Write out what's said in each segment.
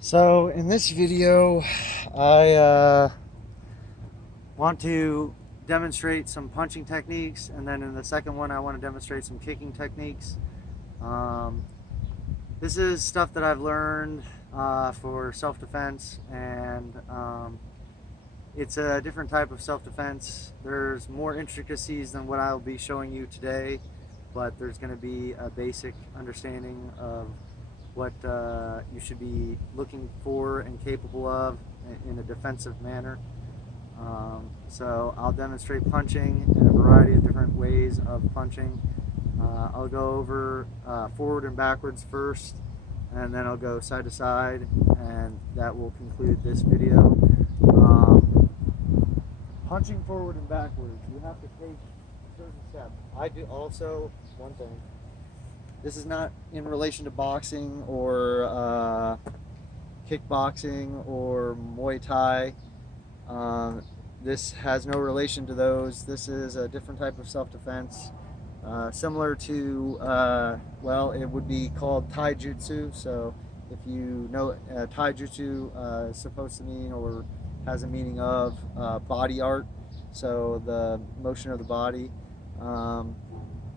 So in this video, I want to demonstrate some punching techniques, and then in the second one I want to demonstrate some kicking techniques. Um, this is stuff that I've learned for self-defense, and it's a different type of self-defense. There's more intricacies than what I'll be showing you today, but there's going to be a basic understanding of what you should be looking for and capable of in a defensive manner. So I'll demonstrate punching in a variety of different ways of punching. I'll go over forward and backwards first, and then I'll go side to side, and that will conclude this video. Punching forward and backwards, you have to take certain steps. I do also, one thing, this is not in relation to boxing or kickboxing or Muay Thai. This has no relation to those. This is a different type of self-defense, similar to, well, it would be called Taijutsu. So if you know, Taijutsu is supposed to mean, or has a meaning of, body art. So the motion of the body.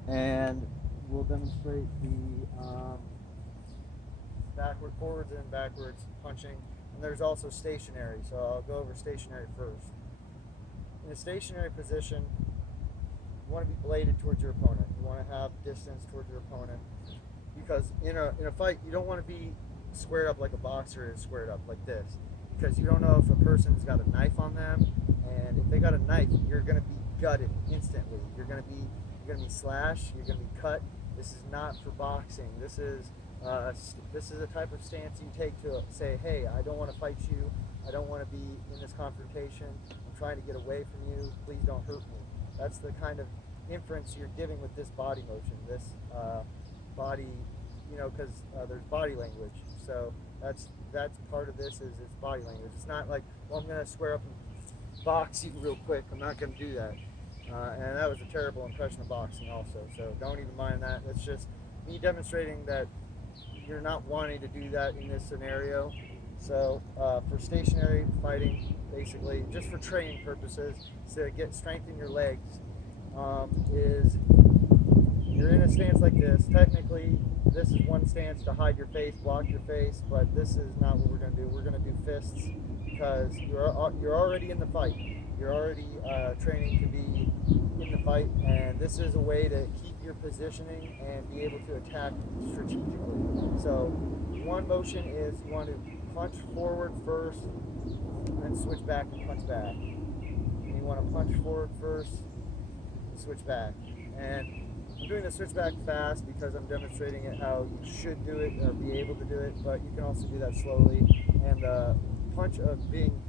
And we'll demonstrate the forwards and backwards punching. And there's also stationary, so I'll go over stationary first. In a stationary position, you want to be bladed towards your opponent. You want to have distance towards your opponent, because in a fight, you don't want to be squared up like a boxer is squared up like this, because you don't know if a person's got a knife on them, and if they got a knife, you're going to be gutted instantly. You're going to be slashed. You're going to be cut. This is not for boxing. This is a type of stance you take to say, hey, I don't want to fight you. I don't want to be in this confrontation. I'm trying to get away from you. Please don't hurt me. That's the kind of inference you're giving with this body motion, this body, because there's body language. So that's part of this is it's body language. It's not like, well, I'm going to square up and box you real quick. I'm not going to do that. And that was a terrible impression of boxing also. So don't even mind that. It's just me demonstrating that you're not wanting to do that in this scenario. So for stationary fighting, basically, just for training purposes, to strengthen your legs, is you're in a stance like this. Technically, this is one stance to hide your face, block your face, but this is not what we're going to do. We're going to do fists, because you're already in the fight. You're already training to be in the fight, and this is a way to keep your positioning and be able to attack strategically. So one motion is you want to punch forward first, and then switch back and punch back. And you want to punch forward first, and switch back. And I'm doing the switch back fast because I'm demonstrating it how you should do it or be able to do it, but you can also do that slowly. And the punch of being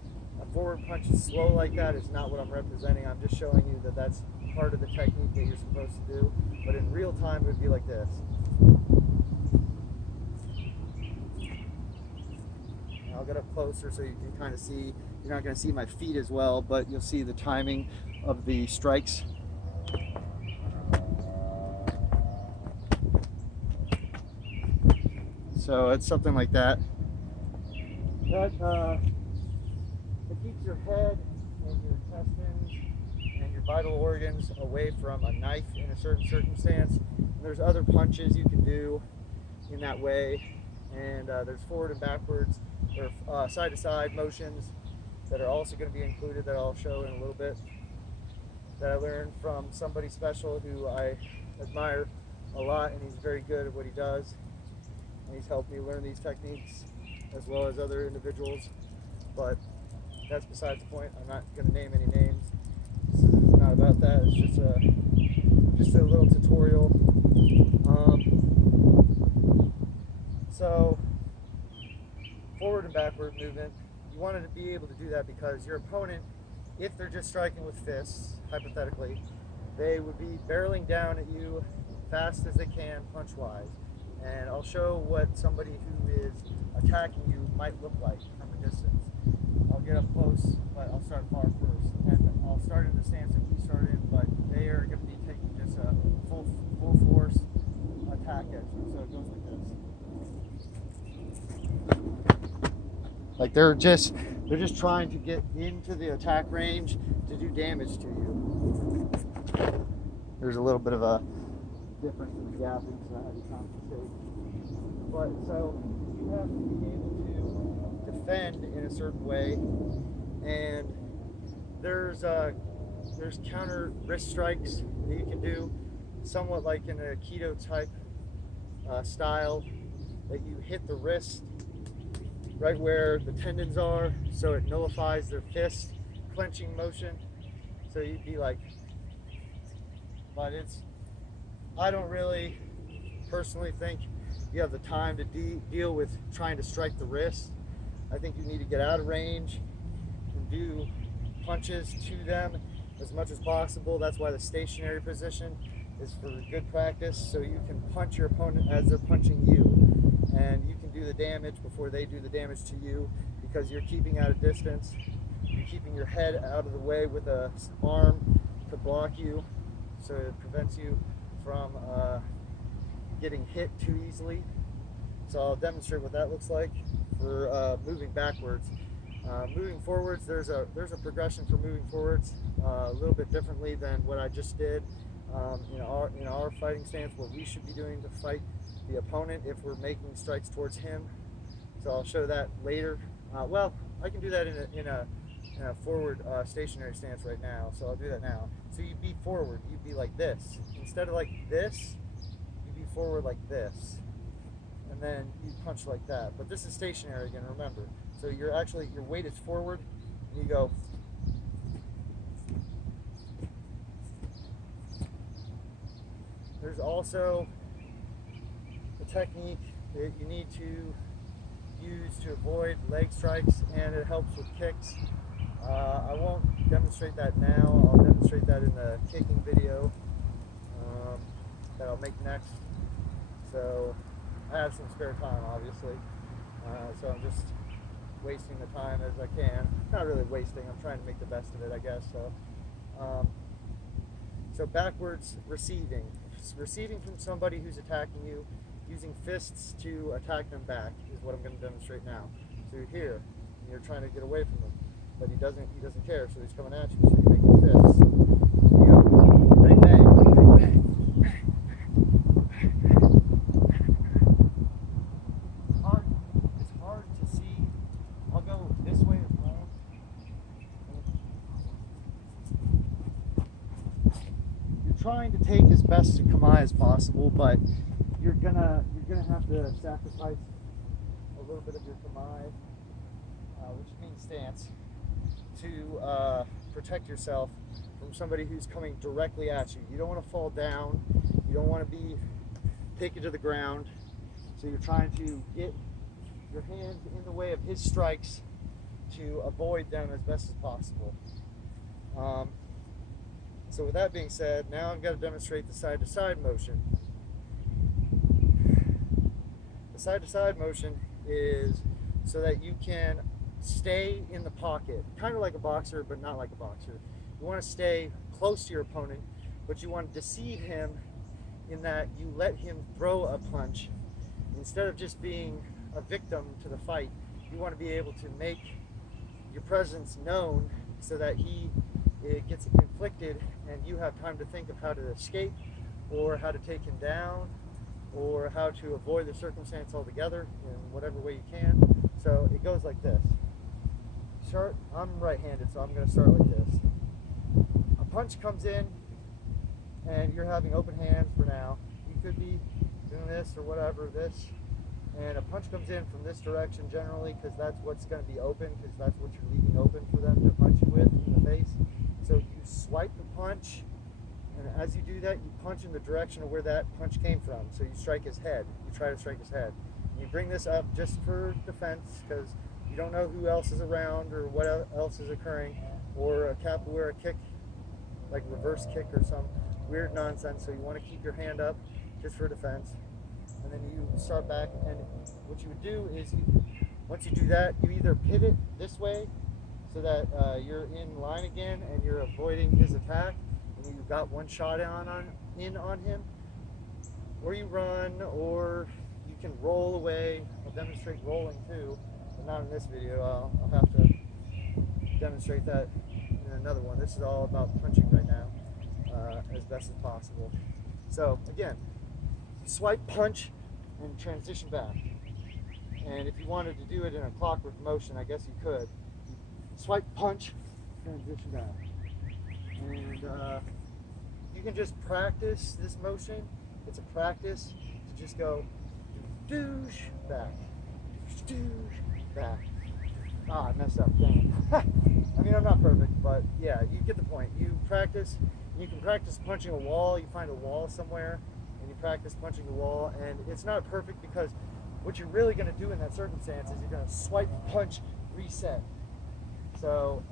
a forward punch is slow like that is not what I'm representing. I'm just showing you that that's part of the technique that you're supposed to do. But in real time, it would be like this. And I'll get up closer so you can kind of see. You're not going to see my feet as well, but you'll see the timing of the strikes. So it's something like that. It keeps your head and your intestines and your vital organs away from a knife in a certain circumstance. And there's other punches you can do in that way. And there's forward and backwards, or side to side motions that are also going to be included, that I'll show in a little bit, that I learned from somebody special who I admire a lot, and he's very good at what he does. And he's helped me learn these techniques, as well as other individuals. But that's besides the point. I'm not going to name any names. This is not about that. It's just a little tutorial. So forward and backward movement. You wanted to be able to do that because your opponent, if they're just striking with fists, hypothetically, they would be barreling down at you fast as they can, punch-wise. And I'll show what somebody who is attacking you might look like from a distance. I'll get up close, but I'll start far first. And I'll start in the stance that we started, but they are going to be taking just a full force attack at you. So it goes like this. Like they're just trying to get into the attack range to do damage to you. There's a little bit of a difference in the gapping, so I had to compensate. But so you have to be able to defend in a certain way, and there's counter wrist strikes that you can do, somewhat like in a keto type style, that you hit the wrist right where the tendons are, so it nullifies their fist clenching motion. So you'd be like, but I don't really personally think you have the time to deal with trying to strike the wrist. I think you need to get out of range and do punches to them as much as possible. That's why the stationary position is for good practice, so you can punch your opponent as they're punching you, and you can do the damage before they do the damage to you, because you're keeping at a distance. You're keeping your head out of the way with an arm to block you, so it prevents you from getting hit too easily. So I'll demonstrate what that looks like for moving backwards. Moving forwards, there's a progression for moving forwards a little bit differently than what I just did in our fighting stance, what we should be doing to fight the opponent if we're making strikes towards him. So I'll show that later. Well, I can do that in a forward stationary stance right now, so I'll do that now. So you'd be forward, you'd be like this. Instead of like this, you'd be forward like this. And then you punch like that. But this is stationary again, remember. So your weight is forward, and you go. There's also a technique that you need to use to avoid leg strikes, and it helps with kicks. I won't demonstrate that now. I'll demonstrate that in the kicking video that I'll make next. So I have some spare time, obviously, so I'm just wasting the time as I can. Not really wasting, I'm trying to make the best of it, I guess. So backwards receding from somebody who's attacking you, using fists to attack them back is what I'm going to demonstrate now. So you're here, and you're trying to get away from him, but he doesn't care, so he's coming at you, so you make your fists. So you go bang, bang, bang, bang. It's hard to see. I'll go this way as well. You're trying to take as best to Kamae as possible, but you're gonna have to sacrifice a little bit of your Kamae, which means stance, to protect yourself from somebody who's coming directly at you. You don't want to fall down. You don't want to be taken to the ground. So you're trying to get your hands in the way of his strikes to avoid them as best as possible. So with that being said, now I've got to demonstrate the side-to-side motion. The side-to-side motion is so that you can stay in the pocket, kind of like a boxer, but not like a boxer. You want to stay close to your opponent, but you want to deceive him in that you let him throw a punch. Instead of just being a victim to the fight, you want to be able to make your presence known so that it gets inflicted and you have time to think of how to escape, or how to take him down, or how to avoid the circumstance altogether in whatever way you can. So it goes like this. I'm right-handed, so I'm going to start like this. A punch comes in, and you're having open hands for now. You could be doing this or whatever, this. And a punch comes in from this direction generally, because that's what's going to be open, because that's what you're leaving open for them to punch you with in the face. So you swipe the punch, and as you do that, you punch in the direction of where that punch came from. So you strike his head. You try to strike his head. And you bring this up just for defense, because you don't know who else is around or what else is occurring, or a capoeira kick, like reverse kick or some weird nonsense. So you want to keep your hand up just for defense. And then you start back, and what you would do is, once you do that, you either pivot this way so that you're in line again and you're avoiding his attack, and you got one shot in on him, or you run, or you can roll away. I'll demonstrate rolling too. but not in this video. I'll have to demonstrate that in another one. This is all about punching right now, as best as possible. So again, swipe, punch, and transition back. And if you wanted to do it in a clockwork motion, I guess you could. Swipe, punch, transition back. And you can just practice this motion. It's a practice to just go douche back, douche back. Ah, I messed up. Dang. I mean, I'm not perfect, but yeah, you get the point. You practice. You can practice punching a wall. You find a wall somewhere, and you practice punching the wall. And it's not perfect because what you're really going to do in that circumstance is you're going to swipe, punch, reset. So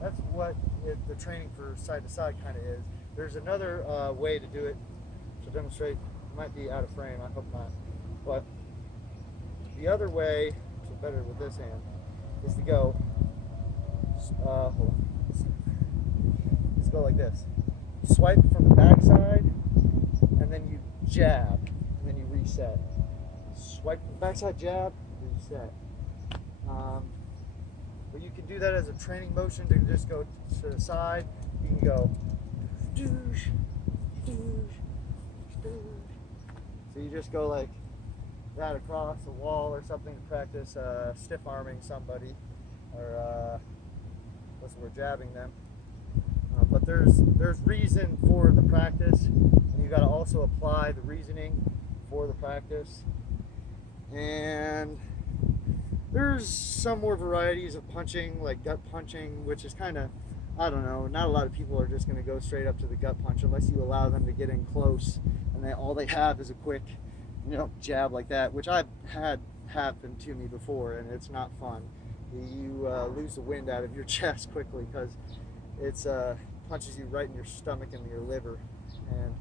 that's what the training for side to side kind of is. There's another way to do it to demonstrate. It might be out of frame, I hope not. But the other way, so better with this hand, is to go, hold on. Let's go like this. Swipe from the back side, and then you jab, and then you reset. Swipe from the back side, jab, reset. But you can do that as a training motion to just go to the side. You can go douche, douche, douche. So you just go like that across the wall or something to practice stiff arming somebody, or what's the word, jabbing them. But there's reason for the practice, and you got to also apply the reasoning for the practice. And there's some more varieties of punching, like gut punching, which is kind of, I don't know, not a lot of people are just going to go straight up to the gut punch unless you allow them to get in close, and all they have is a quick, jab like that, which I've had happen to me before, and it's not fun. You lose the wind out of your chest quickly because it's punches you right in your stomach and your liver, and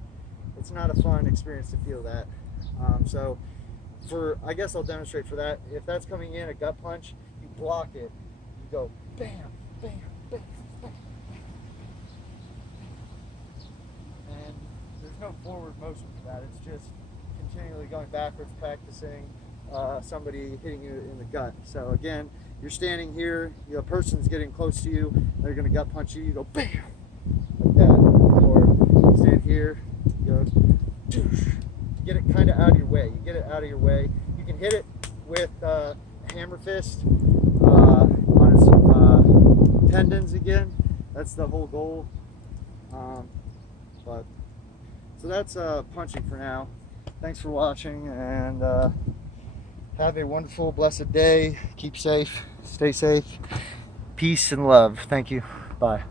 it's not a fun experience to feel that. So I guess I'll demonstrate for that. If that's coming in, a gut punch, you block it. You go bam, bam, bam, bam. And there's no forward motion for that. It's just continually going backwards, practicing somebody hitting you in the gut. So again, you're standing here, a person's getting close to you, they're going to gut punch you, you go bam, like that. Or you stand here, you go doosh. Get it kind of out of your way. You get it out of your way. You can hit it with hammer fist on his tendons again. That's the whole goal. So that's punching for now. Thanks for watching, and have a wonderful, blessed day. Keep safe. Stay safe. Peace and love. Thank you. Bye.